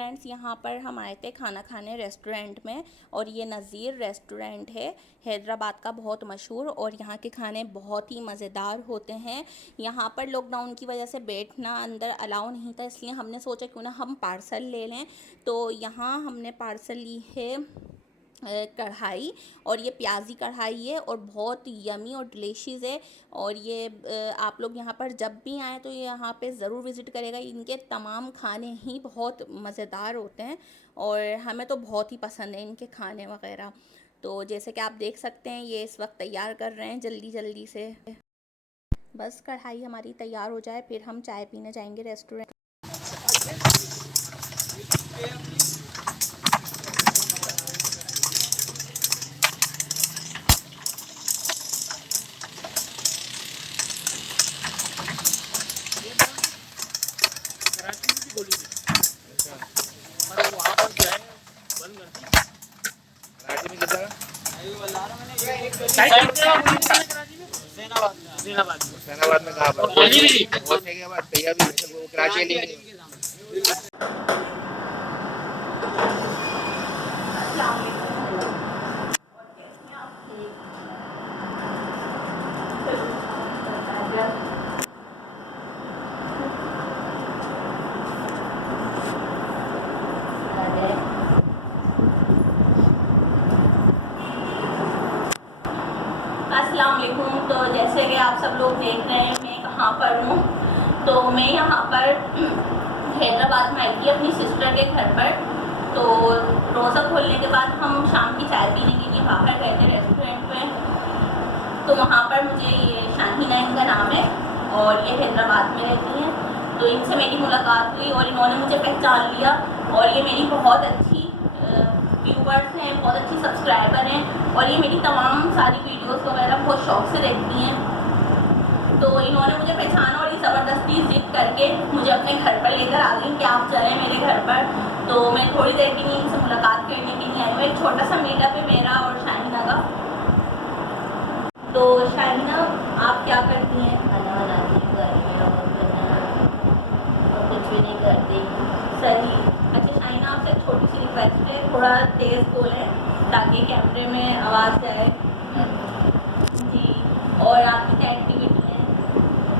Friends, यहाँ पर हम आए थे खाना खाने रेस्टोरेंट में। और ये नज़ीर रेस्टोरेंट है, हैदराबाद का बहुत मशहूर। और यहाँ के खाने बहुत ही मज़ेदार होते हैं। यहाँ पर लॉकडाउन की वजह से बैठना अंदर अलाउ नहीं था, इसलिए हमने सोचा क्यों ना हम पार्सल ले लें। तो यहाँ हमने पार्सल ली है कढ़ाई, और ये प्याजी कढ़ाई है और बहुत यमी और डिलीशियस है। और ये आप लोग यहाँ पर जब भी आएँ तो यहाँ पे ज़रूर विज़िट करेगा। इनके तमाम खाने ही बहुत मज़ेदार होते हैं और हमें तो बहुत ही पसंद है इनके खाने वगैरह। तो जैसे कि आप देख सकते हैं, ये इस वक्त तैयार कर रहे हैं जल्दी जल्दी से। बस कढ़ाई हमारी तैयार हो जाए फिर हम चाय पीने जाएंगे रेस्टोरेंट। हुसैनाबाद में कहाँ पर? कराची नहीं। अस्सलाम वालेकुम। तो जैसे कि आप सब लोग देख रहे हैं मैं कहाँ पर हूँ, तो मैं यहाँ पर हैदराबाद में आई थी अपनी सिस्टर के घर पर। तो रोज़ा खोलने के बाद हम शाम की चाय पीने के लिए बाहर गए थे रेस्टोरेंट में। तो वहाँ पर मुझे ये शाहीना इनका नाम है और ये हैदराबाद में रहती हैं। तो इनसे मेरी मुलाकात हुई और इन्होंने मुझे पहचान लिया। और ये मेरी बहुत अच्छी व्यूवर्स हैं, बहुत अच्छी सब्सक्राइबर हैं और ये मेरी तमाम सारी वीडियोस वगैरह बहुत शौक से देखती हैं। तो इन्होंने मुझे पहचाना और ये ज़बरदस्ती जिद करके मुझे अपने घर पर लेकर आ गई कि आप चलें मेरे घर पर। तो मैं थोड़ी देर के लिए इनसे मुलाकात करने के लिए आई हूँ। एक छोटा सा मीटअप है मेरा और शाहीना का। तो शाहीना, आप क्या करती हैं? खाना बनाती हूँ घर में और कुछ भी नहीं करती। सही। अच्छा शाहीना, आपसे एक छोटी सी रिक्वेस्ट है, थोड़ा तेज़ बोलें ताकि कैमरे में आवाज़ जाए जी। और आपकी क्या एक्टिविटी है?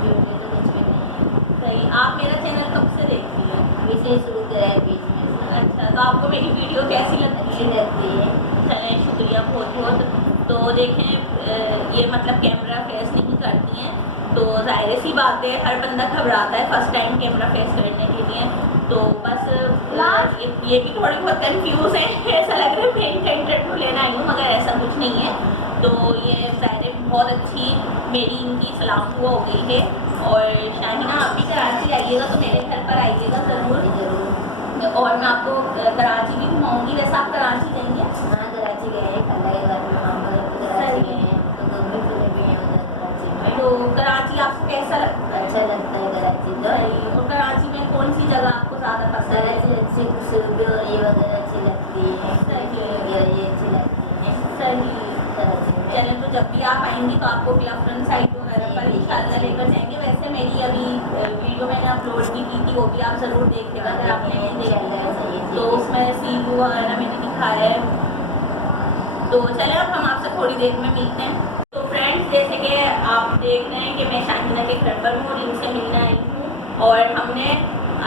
ड्यूटी तो कुछ भी नहीं है। सही। आप मेरा चैनल कब से देखती हैं? अभी से शुरू करा है बीच में से। अच्छा, तो आपको मेरी वीडियो कैसी लगती अच्छी है? लगती है। चलें, शुक्रिया बहुत बहुत। तो देखें, ये मतलब कैमरा फेस नहीं करती हैं, तो ज़ाहिर सी बात है हर बंदा घबराता है फर्स्ट टाइम कैमरा फेस करने के लिए। तो बस ये भी थोड़ी बहुत कंफ्यूज है ऐसा लग रहा है मैं इनका इंटरव्यू लेना आई हूँ, मगर ऐसा कुछ नहीं है। तो ये ज़ाहिर बहुत अच्छी मेरी इनकी सलाम दुआ हो गई है। और शाहीना, आप भी कराची आइएगा तो मेरे घर पर आइएगा ज़रूर। और मैं आपको कराची भी घुमाऊँगी। वैसे आप कराची जाएंगे? हाँ, कराची गए हैं, खाला के घर में मामा के कराची गए हैं, तो घूमने फिरने भी हैं उधर कराची में। तो कराची आपको कैसा लगता है? अच्छा लगता है कराची तो। सही। और कराची में कौन सी जगह आपको ज़्यादा पसंद है? कराची अच्छी खूबसूरती और ये वगैरह अच्छी लगती है। सही। वगैरह ये अच्छी लगती है सही। कराची में। चलें, तो जब भी आप आएंगी तो आपको क्लफरन साइड वगैरह पर इंशाल्लाह लेकर जाएंगे। वैसे मेरी अभी वीडियो मैंने अपलोड भी की थी, वो भी आप ज़रूर देखिएगा अगर आपने नहीं देखी है। तो उसमें सी व्यू वगैरह मैंने दिखाया है। तो चलें, अब हम आपसे थोड़ी देर में मिलते हैं। तो फ्रेंड्स, जैसे कि आप देख रहे हैं कि मैं शाहीना के घर पर हूँ और इनसे मिलने आई हूँ। और हमने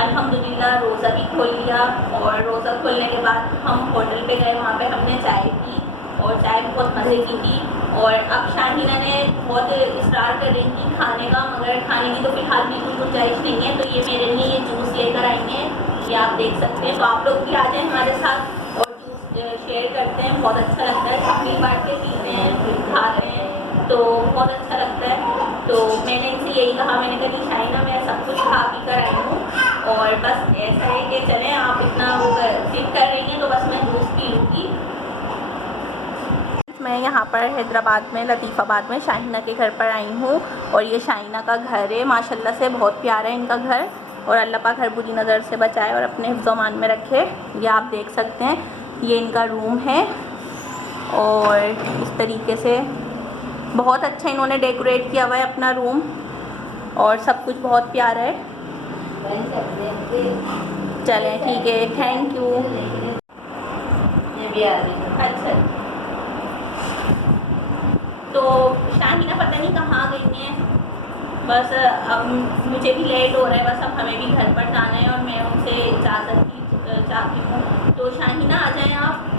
अल्हम्दुलिल्लाह रोज़ा भी खोल लिया। और रोज़ा खोलने के बाद हम होटल पे गए, वहाँ पे हमने चाय पी और चाय बहुत मज़े की थी। और अब शाहीना ने बहुत इस्रार कर रही थी खाने का, मगर खाने की तो फ़िलहाल बिल्कुल गुंजाइश नहीं है। तो ये मेरे लिए ये जूस लेकर आई हैं, ये आप देख सकते हैं। तो आप लोग भी आ जाएँ हमारे साथ और जूस शेयर करते हैं। बहुत अच्छा लगता है, अपनी बांट के पीते हैं, खाते हैं, तो बहुत अच्छा लगता है। तो मैंने इनसे यही कहा, मैंने कहा कि शाहीना, मैं सब कुछ खा पी कर आई हूँ और बस ऐसा है कि चलें, आप इतना वो जिद कर रही हैं तो बस मैं जूस पी लूँगी। मैं यहाँ पर हैदराबाद में लतीफ़ाबाद में शाहीना के घर पर आई हूँ और ये शाहीना का घर है। माशाल्लाह से बहुत प्यारा है इनका घर और अल्लाह पाक हर बुरी नज़र से बचाए और अपने हिफ्ज़-ओ-मान में रखे। ये आप देख सकते हैं, ये इनका रूम है और इस तरीके से बहुत अच्छा इन्होंने डेकोरेट किया हुआ है अपना रूम और सब कुछ बहुत प्यारा है। चलें ठीक है, थैंक यू। ये भी आ गई। अच्छा, तो शाहीना पता नहीं कहाँ गई हैं, बस अब मुझे भी लेट हो रहा है, बस अब हमें भी घर पर जाना है और मैं उनसे इजाज़त की चाहती हूँ। तो शाहीना आ जाएं आप।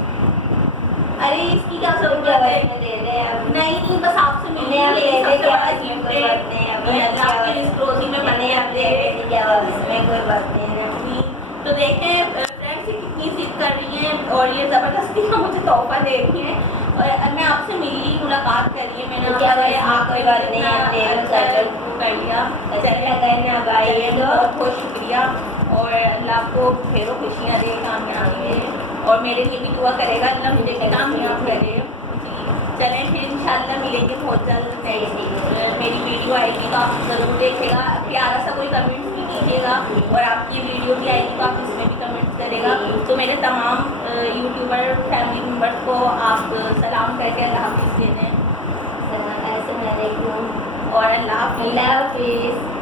अरे इसकी क्या ज़रूरत है, दे दे अब। नहीं बस आपसे मिलने नहीं, अब के लिए दे दे, सबसे क्या बड़ा इसमें गिफ्ट कोई है। बात नहीं, अब ये क्या अल्लाह के बात- इस रोज़ी में बने नहीं, अब रहते दे हैं। दे, क्या बात, इसमें कोई बात नहीं है ना। तो देखें फ्रेंड्स कितनी जिद कर रही हैं और ये ज़बरदस्ती का मुझे तोहफा दे रही हैं और मैं आपसे मिली मुलाकात करी है, मैंने तो क्या आपसे बात, आप कोई बात नहीं है, इतना ले लो अच्छा साइकिल। वो कर लिया। चलिए कहना भाई चलिए, तो बहुत बहुत शुक्रिया और अल्लाह आपको ढेरों खुशियाँ दे, कामयाबी दे और मेरे लिए भी दुआ करेगा अल्लाह मुझे भी कामयाब करे। चलें फिर इंशाल्लाह मिलेंगे बहुत जल्द। मेरी वीडियो आएगी तो आप ज़रूर देखिएगा, प्यारा सा कोई कमेंट्स भी कीजिएगा और आपकी वीडियो भी आएगी तो आप इसमें भी कमेंट्स करेगा। तो मेरे तमाम यूट्यूबर फैमिली मेम्बर्स को आप सलाम करके अल्लाह हाफ़िज़ कह दें अस्सलाम वालेकुम और अल्लाह हाफ़िज़। अल्लाह हाफिज़।